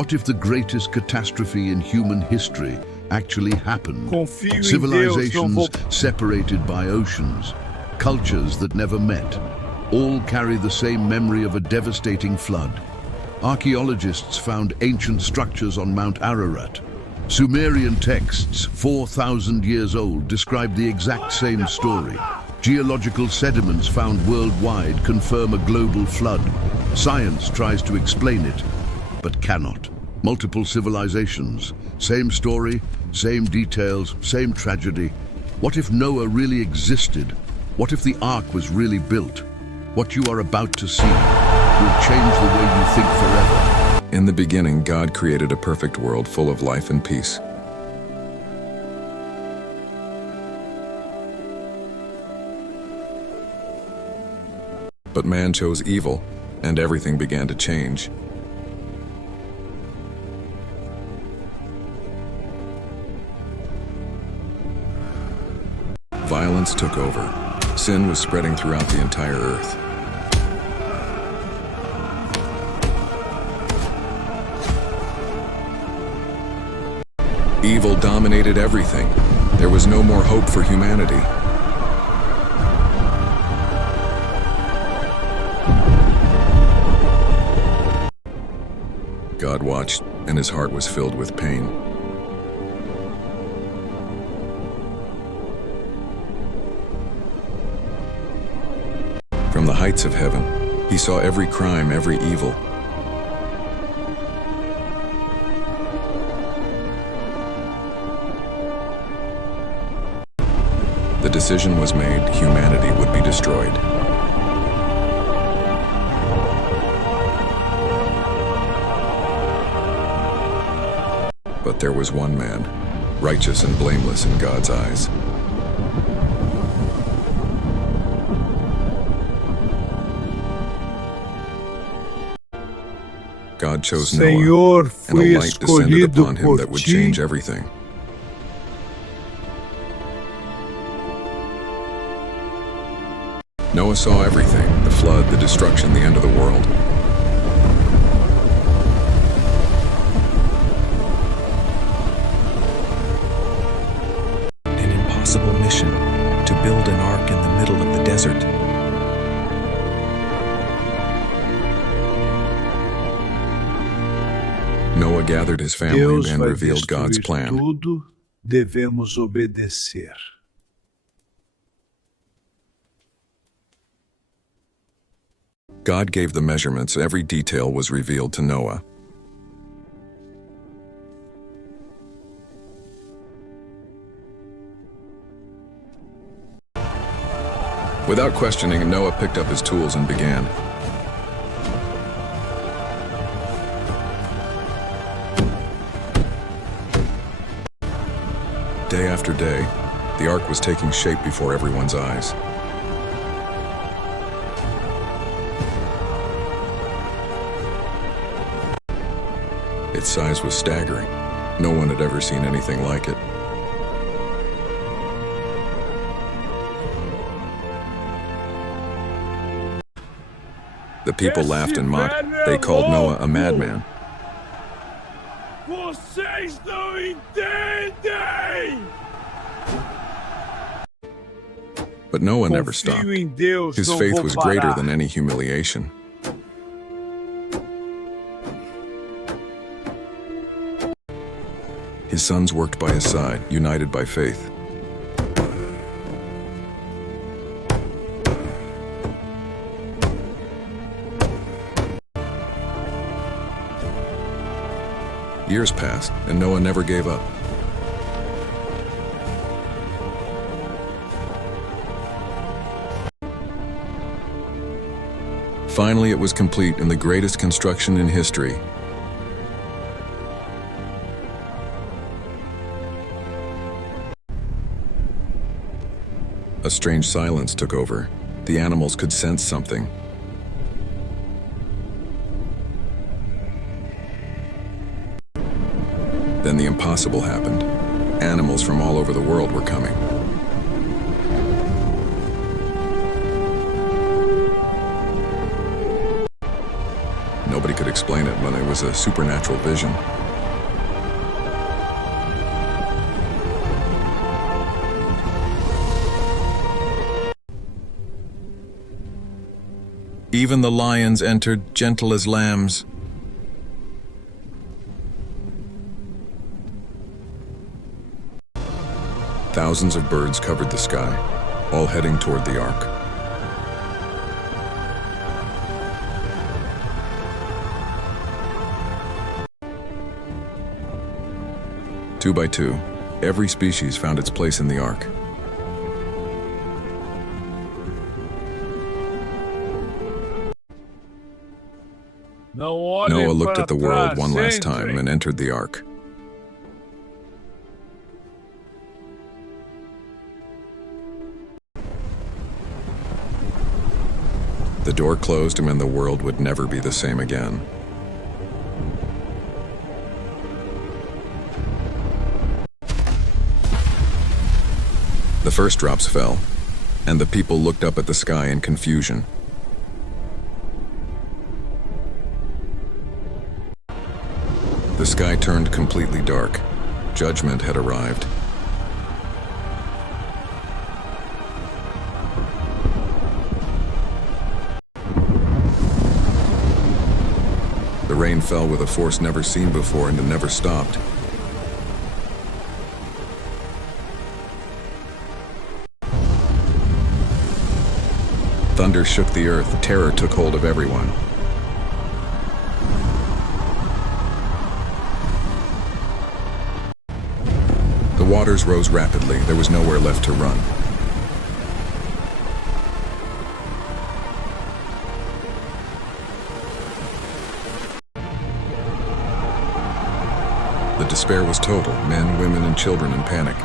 What if the greatest catastrophe in human history actually happened? Confio em Deus, não Civilizations vou... separated by oceans, cultures that never met, all carry the same memory of a devastating flood. Archaeologists found ancient structures on Mount Ararat. Sumerian texts, 4,000 years old, describe the exact same story. Geological sediments found worldwide confirm a global flood. Science tries to explain it, but cannot. Multiple civilizations, same story, same details, same tragedy. What if Noah really existed? What if the ark was really built? What you are about to see will change the way you think forever. In the beginning, God created a perfect world full of life and peace. But man chose evil, and everything began to change. Violence took over. Sin was spreading throughout the entire earth. Evil dominated everything. There was no more hope for humanity. God watched, and his heart was filled with pain. From the heights of heaven, he saw every crime, every evil. The decision was made, humanity would be destroyed. But there was one man, righteous and blameless in God's eyes. God chose Noah, Senhor, and fui a light descended escolhido upon him por that would ti. change everything. Noah saw everything, the flood, the destruction, the end of the world. An impossible mission, to build an ark in the middle of the desert. Noah gathered his family Deus and vai revealed God's destruir plan. tudo, devemos obedecer. God gave the measurements, every detail was revealed to Noah. Without questioning, Noah picked up his tools and began. Day after day, the ark was taking shape before everyone's eyes. Its size was staggering. No one had ever seen anything like it. The people laughed and mocked. They called Noah a madman. Vocês não entendem! But Noah never stopped. Confio em Deus, His não faith vou was greater parar. than any humiliation. His sons worked by his side, united by faith. Years passed, and Noah never gave up. Finally, it was complete in the greatest construction in history. A strange silence took over. The animals could sense something. Then the impossible happened. Animals from all over the world were coming. Nobody could explain it, but it was a supernatural vision. Even the lions entered, gentle as lambs. Thousands of birds covered the sky, all heading toward the ark. Two by two, every species found its place in the ark. Noah looked at the world one last time and entered the ark. The door closed and the world would never be the same again. The first drops fell, and the people looked up at the sky in confusion. The sky turned completely dark. Judgment had arrived. The rain fell with a force never seen before and it never stopped. Thunder shook the earth. Terror took hold of everyone. The waters rose rapidly. There was nowhere left to run. The despair was total. Men, women, and children in panic.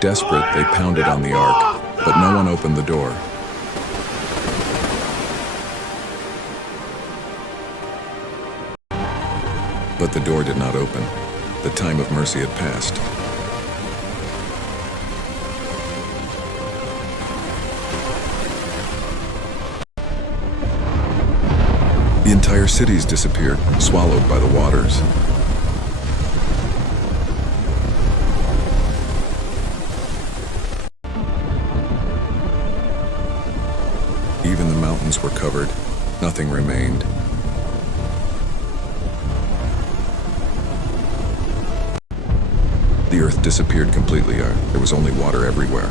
Desperate, they pounded on the ark, but no one opened the door. But the door did not open. The time of mercy had passed. The entire cities disappeared, swallowed by the waters. Even the mountains were covered. Nothing remained. The earth disappeared completely. There was only water everywhere.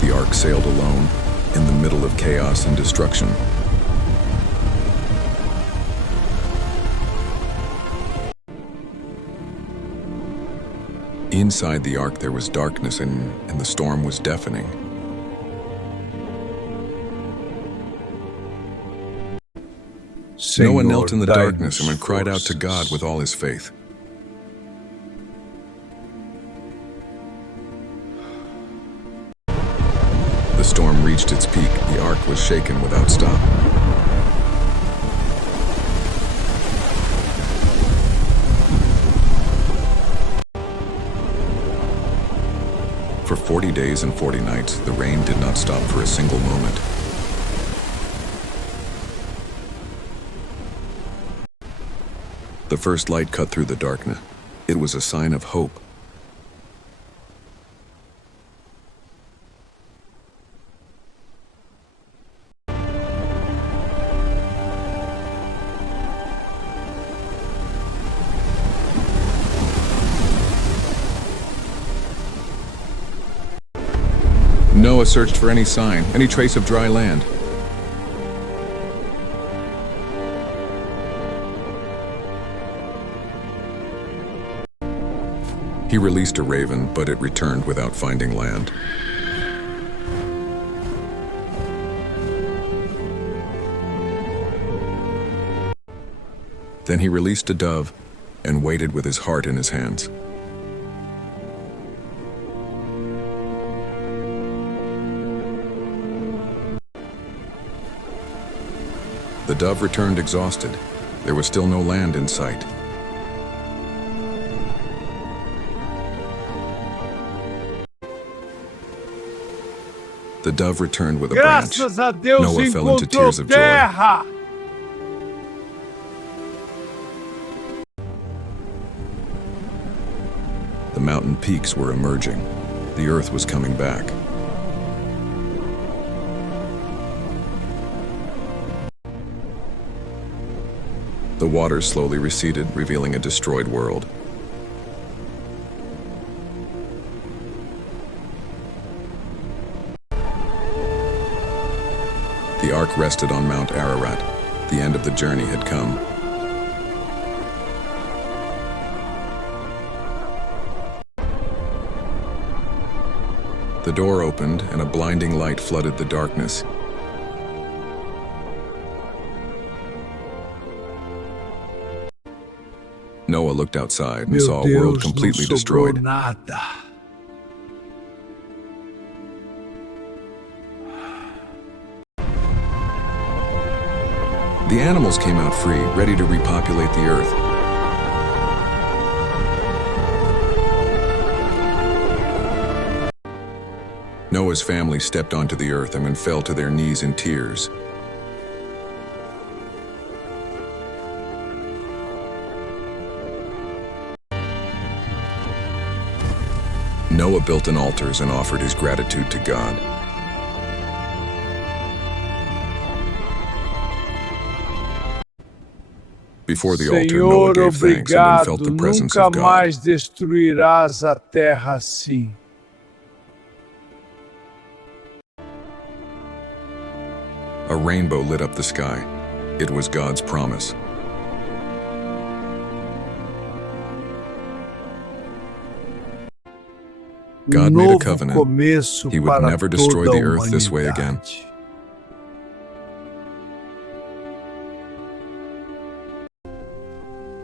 The ark sailed alone, in the middle of chaos and destruction. Inside the ark there was darkness and the storm was deafening. Noah knelt in the darkness and cried out to God with all his faith. The storm reached its peak. The ark was shaken without stop. For 40 days and 40 nights, the rain did not stop for a single moment. The first light cut through the darkness. It was a sign of hope. Noah searched for any sign, any trace of dry land. He released a raven, but it returned without finding land. Then he released a dove and waited with his heart in his hands. The dove returned exhausted. There was still no land in sight. The dove returned with a branch. Graças a Deus Noah fell into encontrou tears of joy. terra! The mountain peaks were emerging. The earth was coming back. The waters slowly receded, revealing a destroyed world. The ark rested on Mount Ararat. The end of the journey had come. The door opened and a blinding light flooded the darkness. Noah looked outside and Meu saw a world Deus, completely não sobrou destroyed. nada. The animals came out free, ready to repopulate the earth. Noah's family stepped onto the earth and fell to their knees in tears. Noah built an altar and offered his gratitude to God. Before the altar, Noah Senhor, gave thanks and then felt obrigado, the presence nunca of God. mais destruirás a terra assim. A rainbow lit up the sky. It was God's promise. God made a Novo covenant. começo He would para never destroy toda the a earth this way again. humanidade.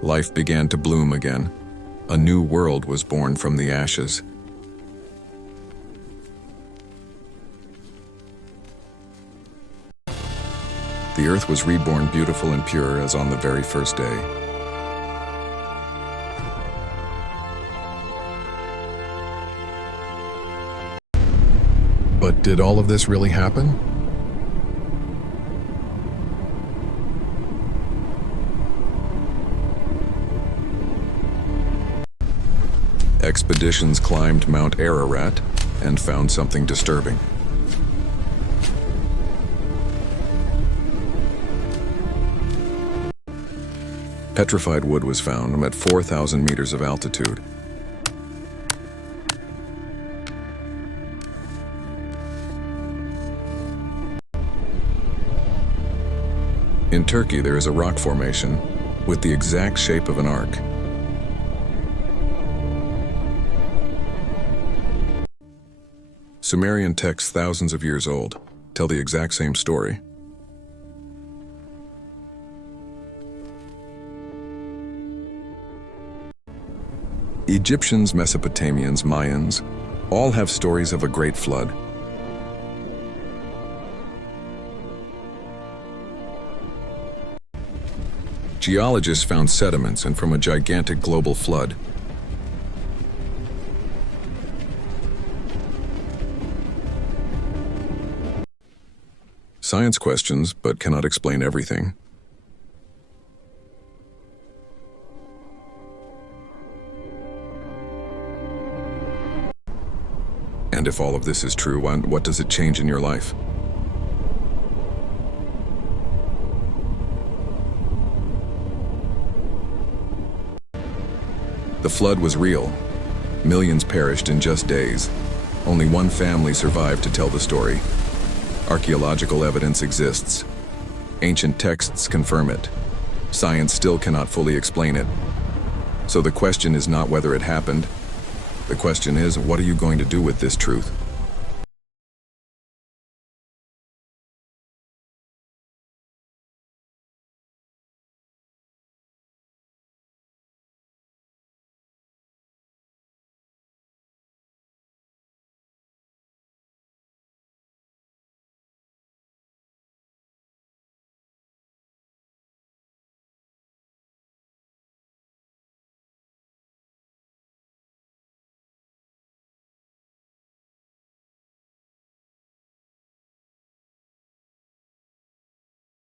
Life began to bloom again. A new world was born from the ashes. The earth was reborn beautiful and pure as on the very first day. But did all of this really happen? Expeditions climbed Mount Ararat and found something disturbing. Petrified wood was found at 4,000 meters of altitude. In Turkey, there is a rock formation with the exact shape of an ark. Sumerian texts thousands of years old tell the exact same story. Egyptians, Mesopotamians, Mayans all have stories of a great flood. Geologists found sediments and from a gigantic global flood. Science questions, but cannot explain everything. And if all of this is true, what does it change in your life? The flood was real. Millions perished in just days. Only one family survived to tell the story. Archaeological evidence exists. Ancient texts confirm it. Science still cannot fully explain it. So the question is not whether it happened. The question is, what are you going to do with this truth?